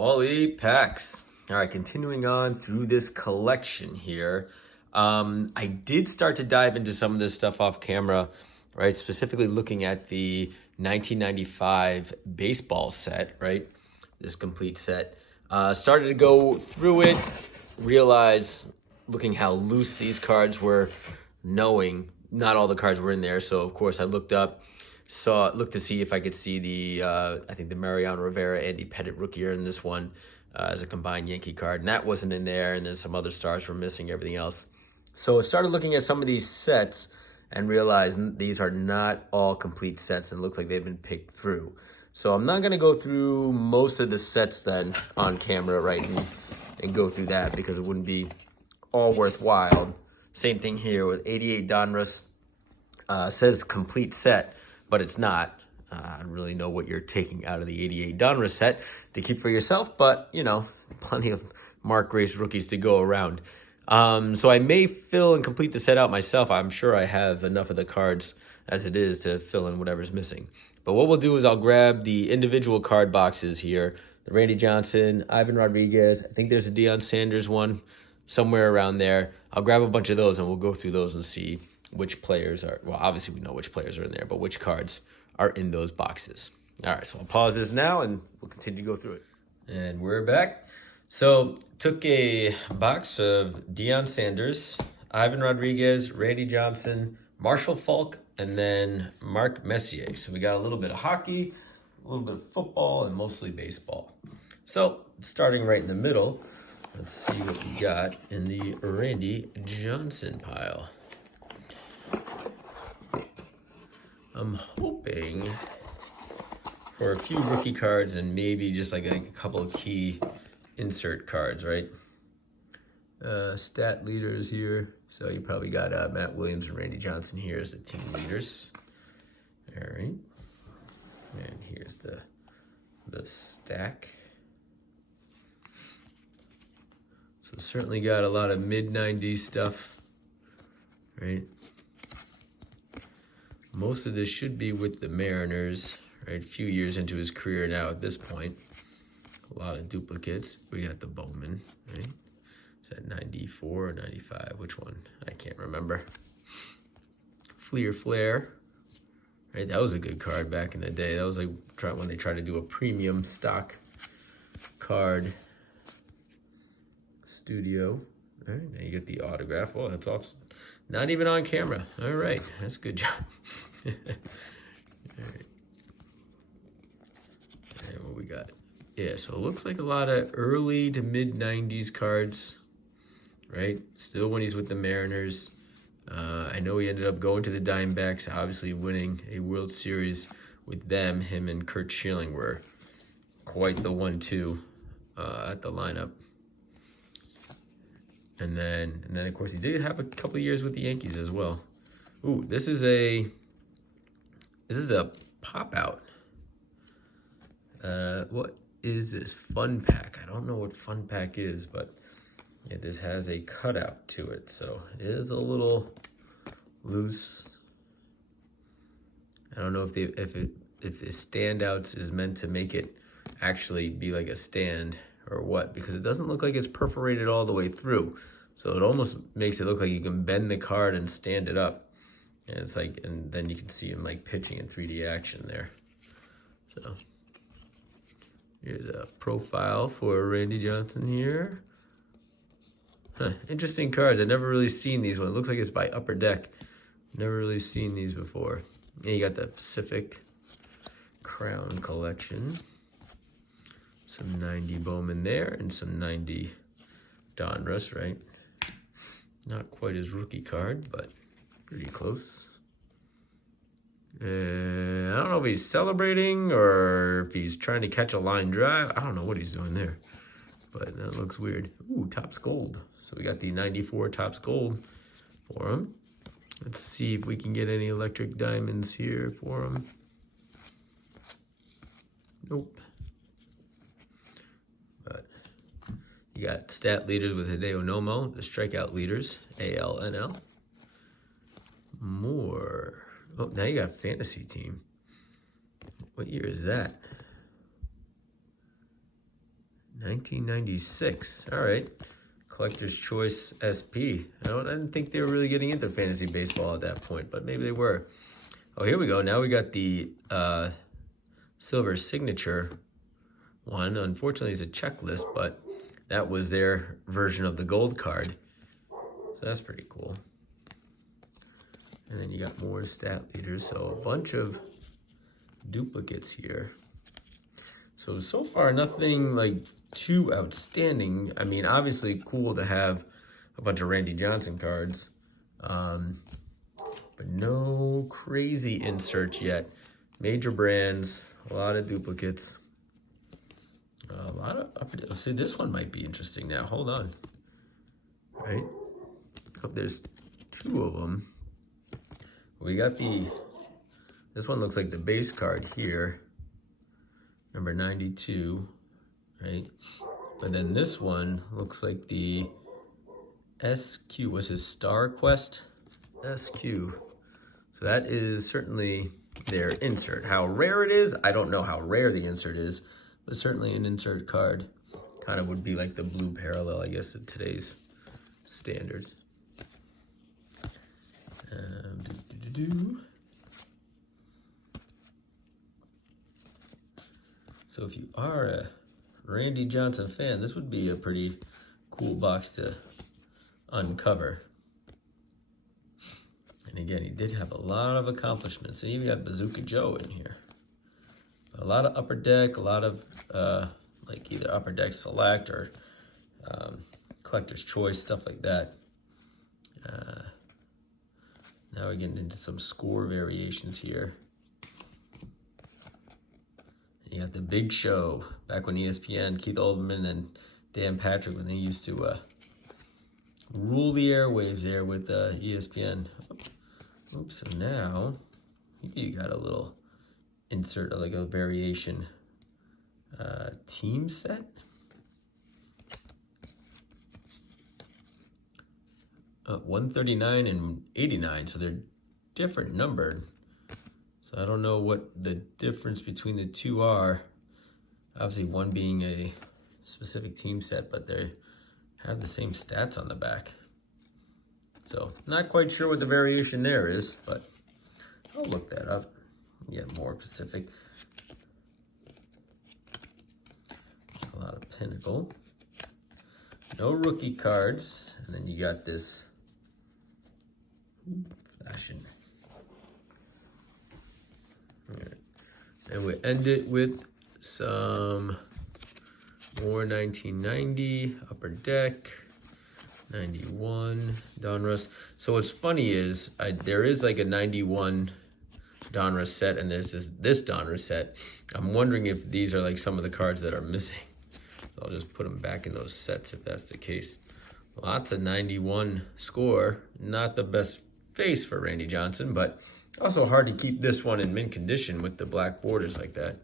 All 8 packs. All right, continuing on through this collection here. I did start to dive into some of this stuff off camera, right? Specifically looking at the 1995 baseball set, right? This complete set. Started to go through it, realize looking how loose these cards were, knowing not all the cards were in there. So of course I looked to see if I could see the I think the Mariano Rivera, Andy Pettitte rookie in this one as a combined Yankee card, and that wasn't in there, and then some other stars were missing, everything else. So I started looking at some of these sets and realized these are not all complete sets, and it looks like they've been picked through. So I'm not going to go through most of the sets then on camera, right, and go through that because it wouldn't be all worthwhile. Same thing here with 88 Donruss. Says complete set, but it's not. I don't really know what you're taking out of the 88 Donruss set to keep for yourself, but, you know, plenty of Mark Grace rookies to go around. So I may fill and complete the set out myself. I'm sure I have enough of the cards as it is to fill in whatever's missing. But what we'll do is I'll grab the individual card boxes here. The Randy Johnson, Ivan Rodriguez, I think there's a Deion Sanders one somewhere around there. I'll grab a bunch of those and we'll go through those and see which players are, well, obviously we know which players are in there, but which cards are in those boxes. All right, so I'll pause this now and we'll continue to go through it. And we're back. So took a box of Deion Sanders, Ivan Rodriguez, Randy Johnson, Marshall Falk, and then Mark Messier. So we got a little bit of hockey, a little bit of football, and mostly baseball. So starting right in the middle, let's see what we got in the Randy Johnson pile. I'm hoping for a few rookie cards and maybe just like a couple of key insert cards, right? Stat leaders here. So you probably got Matt Williams and Randy Johnson here as the team leaders. All right. And here's the stack. So certainly got a lot of mid-90s stuff, right? Most of this should be with the Mariners, right? A few years into his career now at this point. A lot of duplicates. We got the Bowman, right? Is that 94 or 95? Which one? I can't remember. Fleer Flair, right? That was a good card back in the day. That was like when they tried to do a premium stock card. Studio. All right, now you get the autograph. Oh, that's awesome. Not even on camera. All right, that's a good job. All right. And what we got? Yeah, so it looks like a lot of early to mid-90s cards, right? Still when he's with the Mariners. I know he ended up going to the Diamondbacks, obviously winning a World Series with them. Him and Curt Schilling were quite the 1-2 at the lineup. And then of course he did have a couple of years with the Yankees as well. Ooh, this is a pop out. What is this? Fun pack. I don't know what fun pack is, but yeah, this has a cutout to it, so it is a little loose. I don't know if the standouts is meant to make it actually be like a stand or what, because it doesn't look like it's perforated all the way through. So it almost makes it look like you can bend the card and stand it up. And it's like, and then you can see him like pitching in 3D action there. So here's a profile for Randy Johnson here. Huh, interesting cards. I've never really seen these ones. It looks like it's by Upper Deck. Never really seen these before. And you got the Pacific Crown collection. Some 90 Bowman there and some 90 Donruss, right? Not quite his rookie card, but pretty close. And I don't know if he's celebrating or if he's trying to catch a line drive. I don't know what he's doing there, but that looks weird. Ooh, Topps Gold. So we got the 94 Topps Gold for him. Let's see if we can get any electric diamonds here for him. Nope. But you got stat leaders with Hideo Nomo, the strikeout leaders, ALNL. More. Oh, now you got fantasy team. What year is that? 1996. All right. Collector's Choice SP. I didn't think they were really getting into fantasy baseball at that point, but maybe they were. Oh, here we go. Now we got the silver signature one. Unfortunately, it's a checklist, but that was their version of the gold card. So that's pretty cool. And then you got more stat leaders. So a bunch of duplicates here. So far, nothing like too outstanding. I mean, obviously cool to have a bunch of Randy Johnson cards, but no crazy inserts yet. Major brands, a lot of duplicates, a lot of, see, this one might be interesting now. Hold on, right? Oh, there's two of them. We got this one looks like the base card here. Number 92, right? But then this one looks like the SQ, was his Star Quest SQ. So that is certainly their insert. How rare it is, I don't know how rare the insert is, but certainly an insert card. Kind of would be like the blue parallel, I guess, of today's standards. So if you are a Randy Johnson fan, this would be a pretty cool box to uncover. And again, he did have a lot of accomplishments. And even got Bazooka Joe in here. A lot of Upper Deck, a lot of like either Upper Deck Select or Collector's Choice, stuff like that. Now we're getting into some score variations here. You got the Big Show, back when ESPN, Keith Olbermann and Dan Patrick, when they used to rule the airwaves there with ESPN. Oops, so now you got a little insert, like a variation team set. 139 and 89, so they're different numbered. So I don't know what the difference between the two are. Obviously one being a specific team set, but they have the same stats on the back. So not quite sure what the variation there is, but I'll look that up. Get more specific. A lot of Pinnacle. No rookie cards. And then you got this flashing. All right. And we end it with some more 1990 Upper Deck, 91 Donruss. So what's funny is there is like a 91 Donruss set, and there's this Donruss set. I'm wondering if these are like some of the cards that are missing. So I'll just put them back in those sets if that's the case. Lots of 91 score. Not the best face for Randy Johnson, but also hard to keep this one in mint condition with the black borders like that.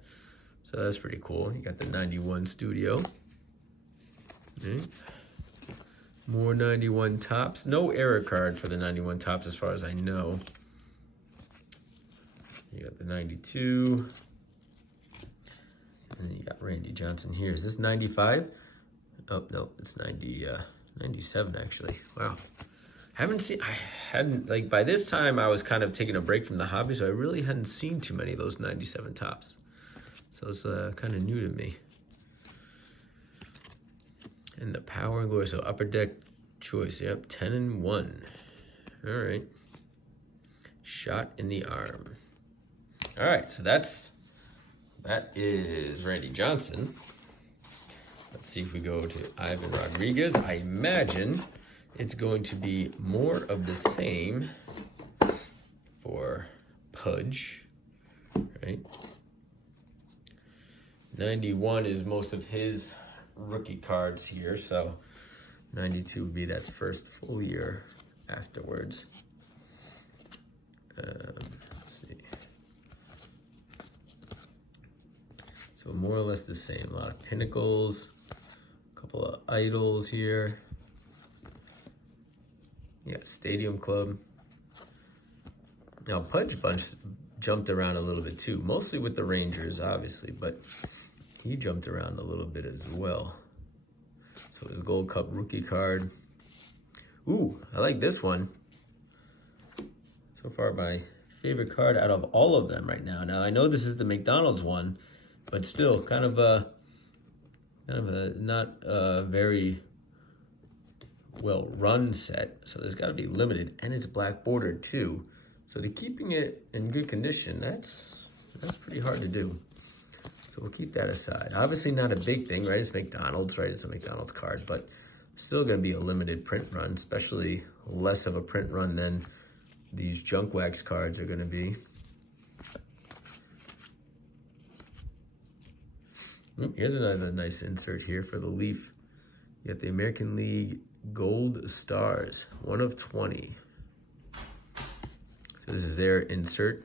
So that's pretty cool. You got the 91 Studio. Okay. More 91 Tops. No error card for the 91 Tops as far as I know. You got the 92. And then you got Randy Johnson here. Is this 95? Oh, no, it's 97 actually. Wow. I hadn't, like, by this time I was kind of taking a break from the hobby, so I really hadn't seen too many of those 97 Tops. So it's kind of new to me. And the Power and Glory, so Upper Deck Choice, yep, 10 and 1. All right. Shot in the arm. All right, so that is Randy Johnson. Let's see if we go to Ivan Rodriguez. I imagine it's going to be more of the same for Pudge, right? 91 is most of his rookie cards here, so 92 would be that first full year afterwards. Let's see. So more or less the same. A lot of Pinnacles, a couple of Idols here. Yeah, Stadium Club. Now Pudge Bunch jumped around a little bit too, mostly with the Rangers, obviously, but he jumped around a little bit as well. So his Gold Cup rookie card. Ooh, I like this one. So far, my favorite card out of all of them right now. Now, I know this is the McDonald's one, but still kind of a not a very well run set. So there's got to be limited, and it's black bordered too. So to keeping it in good condition, that's pretty hard to do. So we'll keep that aside. Obviously not a big thing, right? It's McDonald's, right? It's a McDonald's card, but still gonna be a limited print run, especially less of a print run than these junk wax cards are gonna be. Here's another nice insert here for the Leaf. You got the American League Gold Stars, 1 of 20. So this is their insert.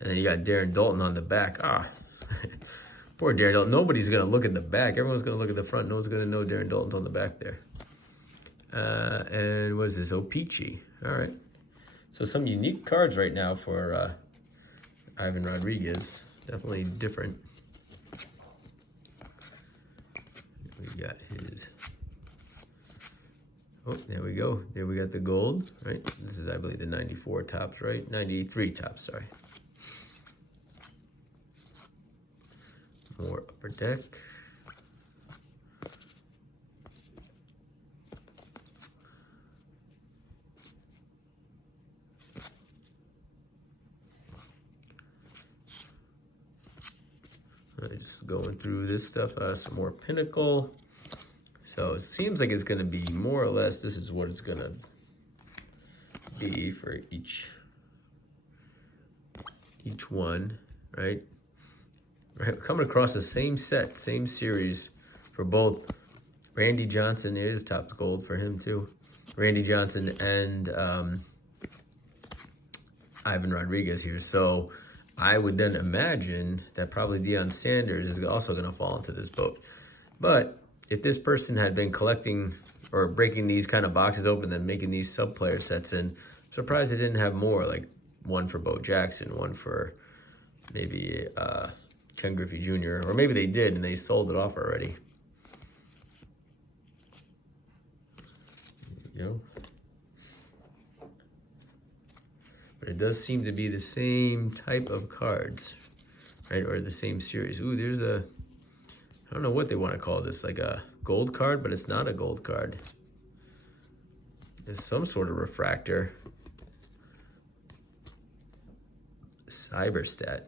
And then you got Darren Daulton on the back. Poor Darren Daulton. Nobody's going to look at the back. Everyone's going to look at the front. No one's going to know Darren Daulton's on the back there. And what is this? O-Pee-Chee. All right. So some unique cards right now for Ivan Rodriguez. Definitely different. We got his... Oh, there we go. There we got the gold, right? This is, I believe, the 94 tops, right? 93 tops, sorry. More upper deck. All right, just going through this stuff. Some more Pinnacle. So it seems like it's going to be more or less, this is what it's going to be for each one, right? Right, coming across the same set, same series for both. Randy Johnson is top gold for him too. Randy Johnson and Ivan Rodriguez here. So I would then imagine that probably Deion Sanders is also going to fall into this boat. But if this person had been collecting or breaking these kind of boxes open and making these sub-player sets in, I'm surprised they didn't have more, like one for Bo Jackson, one for maybe Ken Griffey Jr., or maybe they did and they sold it off already. There you go. But it does seem to be the same type of cards, right? Or the same series. Ooh, there's a... I don't know what they want to call this, like a gold card, but it's not a gold card. There's some sort of refractor. Cyberstat.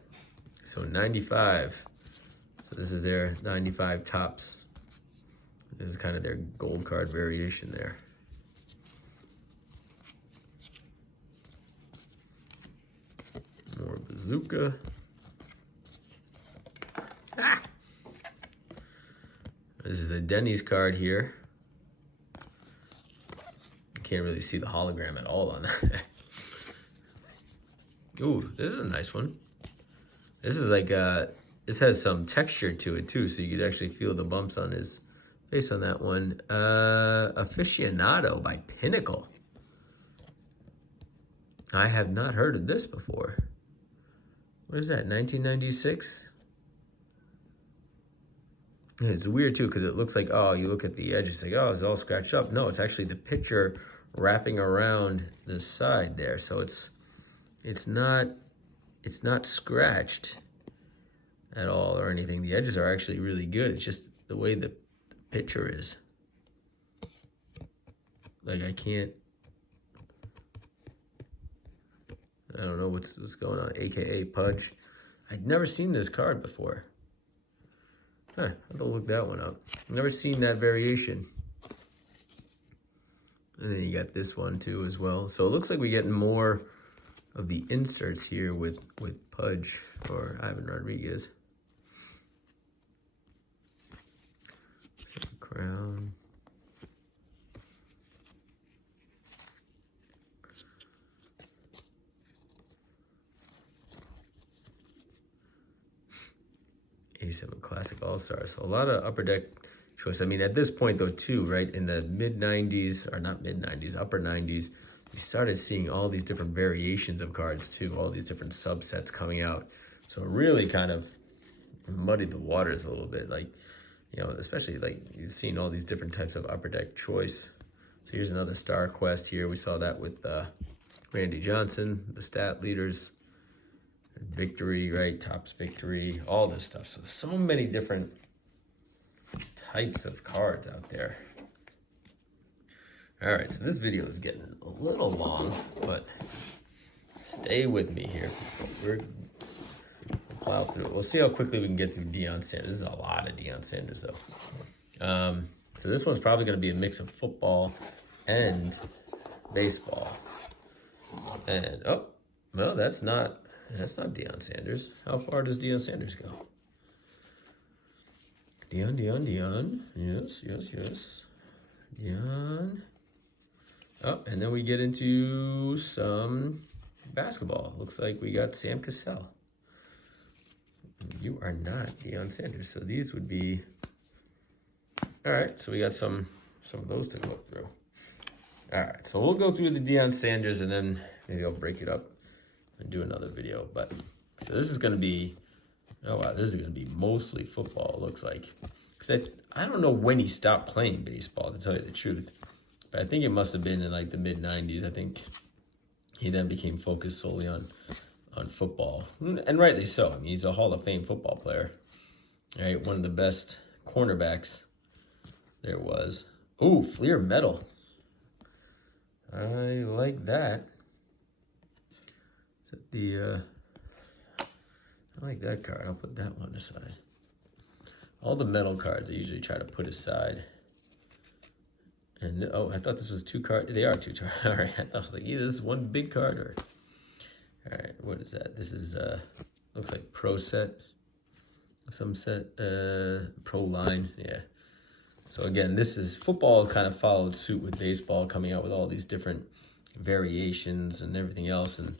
So 95. So this is their 95 tops. This is kind of their gold card variation there. More Bazooka. This is a Denny's card here. You can't really see the hologram at all on that. Ooh, this is a nice one. This is like this has some texture to it too, so you could actually feel the bumps on his face on that one. Aficionado by Pinnacle. I have not heard of this before. What is that, 1996? And it's weird too, because it looks like, oh, you look at the edge, it's like, oh, it's all scratched up. No, it's actually the picture wrapping around the side there. So it's not scratched at all or anything. The edges are actually really good. It's just the way the picture is. Like I don't know what's going on, AKA Pudge. I'd never seen this card before. Huh, I'll have to look that one up. Never seen that variation. And then you got this one too as well. So it looks like we're getting more of the inserts here with Pudge or Ivan Rodriguez. Some crown. '87 Classic All-Stars. So a lot of upper deck choice. I mean, at this point though too, right, in the mid-90s, or not mid-90s, upper 90s, you started seeing all these different variations of cards too, all these different subsets coming out. So it really kind of muddied the waters a little bit. Like, You know, especially like you've seen all these different types of upper deck choice. So here's another Star Quest here. We saw that with Randy Johnson, the stat leaders, victory, right? Topps victory, all this stuff. So many different types of cards out there. All right, so this video is getting a little long, but stay with me here. We'll plow through it. We'll see how quickly we can get through Deion Sanders. This is a lot of Deion Sanders, though. So this one's probably going to be a mix of football and baseball. And, oh, no, that's not Deion Sanders. How far does Deion Sanders go? Deion. Yes. Deion. Oh, and then we get into some basketball. Looks like we got Sam Cassell. You are not Deion Sanders, so these would be... All right, so we got some of those to go through. All right, so we'll go through the Deion Sanders, and then maybe I'll break it up and do another video. But so this is going to be... Oh, wow, this is going to be mostly football, it looks like. Because I don't know when he stopped playing baseball, to tell you the truth. But I think it must have been in like the mid-90s. I think he then became focused solely on football. And rightly so. I mean, he's a Hall of Fame football player. Right? One of the best cornerbacks there was. Ooh, Fleer Metal. I like that. Is that the... I like that card. I'll put that one aside. All the metal cards I usually try to put aside. And, oh, I thought this was two cards. They are two cards. All right. I was like, either this is one big card or... All right, what is that? This is, looks like Pro Set. Some set, Pro Line. Yeah. So, again, this is... Football kind of followed suit with baseball, coming out with all these different variations and everything else. And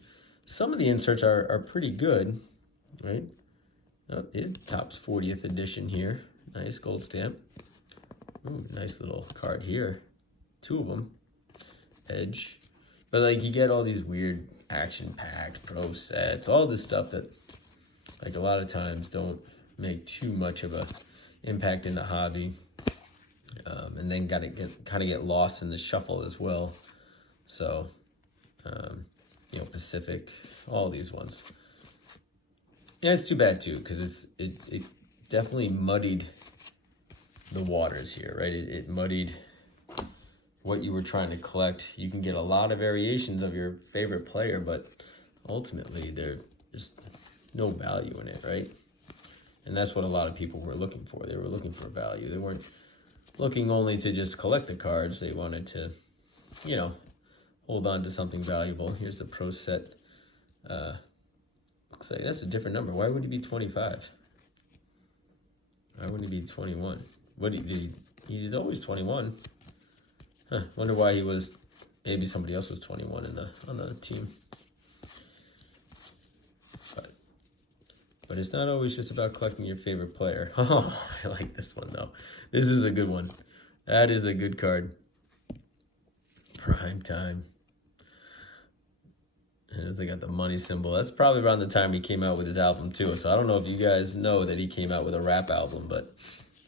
some of the inserts are pretty good, right? Oh, it Topps 40th edition here. Nice gold stamp. Ooh, nice little card here. Two of them. Edge. But, like, you get all these weird action-packed pro sets. All this stuff that, like, a lot of times don't make too much of a impact in the hobby. And then kind of get lost in the shuffle as well. So, you know, Pacific. All these ones. Yeah, it's too bad, too, because it definitely muddied the waters here, right? It muddied what you were trying to collect. You can get a lot of variations of your favorite player, but ultimately there's just no value in it, right? And that's what a lot of people were looking for. They were looking for value. They weren't looking only to just collect the cards. They wanted to, you know, hold on to something valuable. Here's the Pro Set. Looks like that's a different number. Why would he be 25? Why wouldn't he be 21? He's always 21. Huh, wonder why he was, maybe somebody else was 21 on the team. But it's not always just about collecting your favorite player. Oh, I like this one, though. This is a good one. That is a good card. Prime Time. And it's got the money symbol. That's probably around the time he came out with his album, too. So I don't know if you guys know that he came out with a rap album, but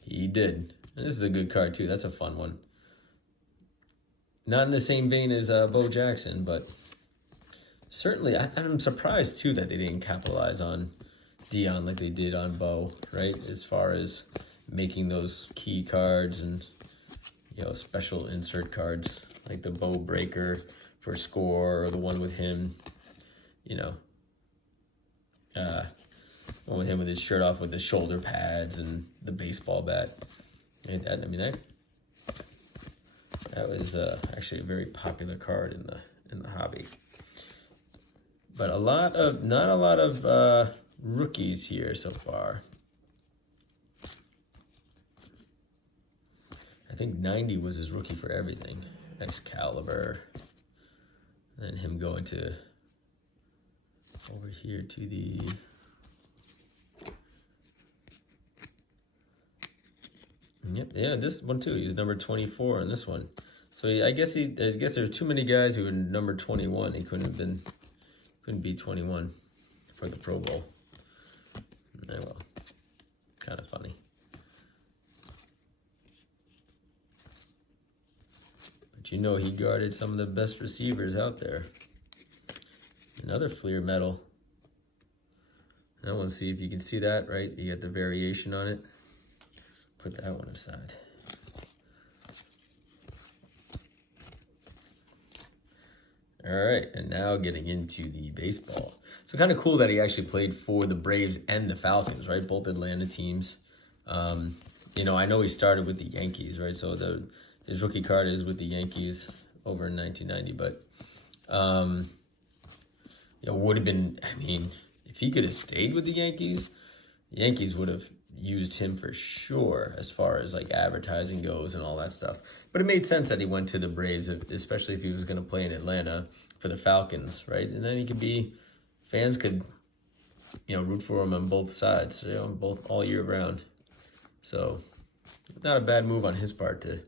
he did. And this is a good card, too. That's a fun one. Not in the same vein as Bo Jackson, but certainly I'm surprised, too, that they didn't capitalize on Deion like they did on Bo, right? As far as making those key cards and, you know, special insert cards like the Bo Breaker for score, or the one with him, you know, one with him with his shirt off with the shoulder pads and the baseball bat. And that, I mean, that was actually a very popular card in the hobby. But not a lot of rookies here so far. I think 90 was his rookie for everything. Excalibur. And then him going to over here to the yeah, this one too. He was number 24 in this one. So I guess there were too many guys who were number 21. He couldn't be 21 for the Pro Bowl. Well, kind of funny. But you know he guarded some of the best receivers out there. Another Fleer medal. I want to see if you can see that, right? You get the variation on it. Put that one aside. All right, and now getting into the baseball. So kind of cool that he actually played for the Braves and the Falcons, right? Both Atlanta teams. You know, I know he started with the Yankees, right? So his rookie card is with the Yankees over in 1990. But, you know, would have been, I mean, if he could have stayed with the Yankees would have used him for sure as far as like advertising goes and all that stuff. But it made sense that he went to the Braves, especially if he was going to play in Atlanta for the Falcons, right? And then he could be, fans could, you know, root for him on both sides, you know, both all year round. So not a bad move on his part to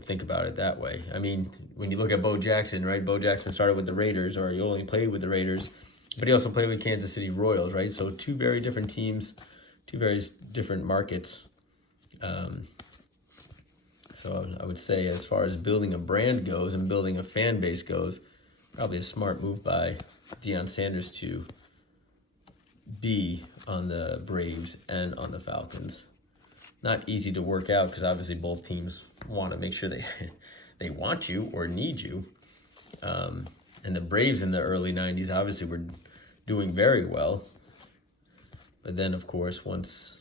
think about it that way. I mean, when you look at Bo Jackson, right? Bo Jackson started with the Raiders, or he only played with the Raiders, but he also played with Kansas City Royals, right? So two very different teams, two very different markets. So I would say as far as building a brand goes and building a fan base goes, probably a smart move by Deion Sanders to be on the Braves and on the Falcons. Not easy to work out because obviously both teams want to make sure they want you or need you. And the Braves in the early 90s obviously were doing very well. But then, of course, once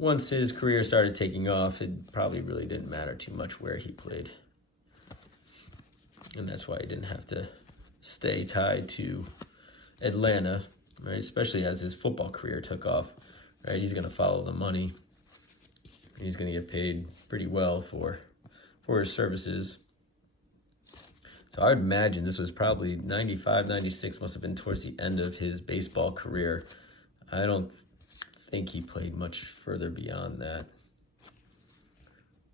his career started taking off, it probably really didn't matter too much where he played. And that's why he didn't have to stay tied to Atlanta, right? Especially as his football career took off, right? He's going to follow the money. He's going to get paid pretty well for his services. So I would imagine this was probably 95, 96, must have been towards the end of his baseball career. I don't think he played much further beyond that.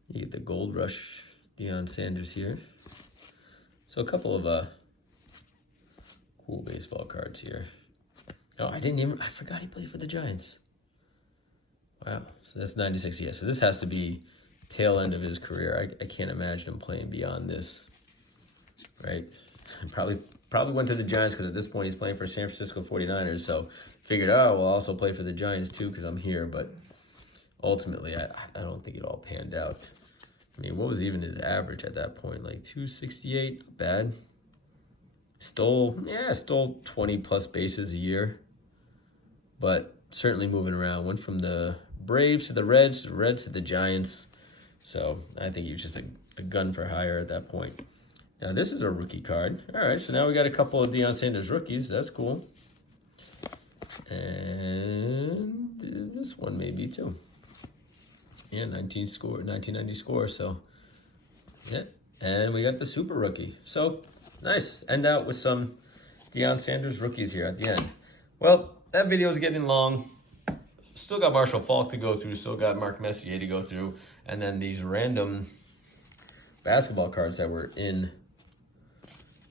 You get the Gold Rush Deion Sanders here. So a couple of cool baseball cards here. Oh, I forgot he played for the Giants. Wow, so that's 96, yeah. So this has to be tail end of his career. I can't imagine him playing beyond this, right? Probably went to the Giants because at this point he's playing for San Francisco 49ers. So figured, oh, we'll also play for the Giants too because I'm here. But ultimately, I don't think it all panned out. I mean, what was even his average at that point? Like 268, not bad. Stole 20 plus bases a year. But certainly moving around. Went from the Braves to the Reds to the Giants. So I think he was just a gun for hire at that point. Now this is a rookie card. All right, so now we got a couple of Deion Sanders rookies. That's cool. And this one maybe too. Yeah, 1990 score. So yeah, and we got the super rookie. So nice. End out with some Deion Sanders rookies here at the end. Well, that video is getting long. Still got Marshall Faulk to go through. Still got Mark Messier to go through. And then these random basketball cards that were in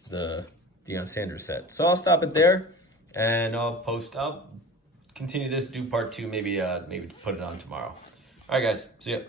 the Deion Sanders set. So I'll stop it there. And I'll continue this, do part 2, maybe put it on tomorrow. All right, guys. See ya.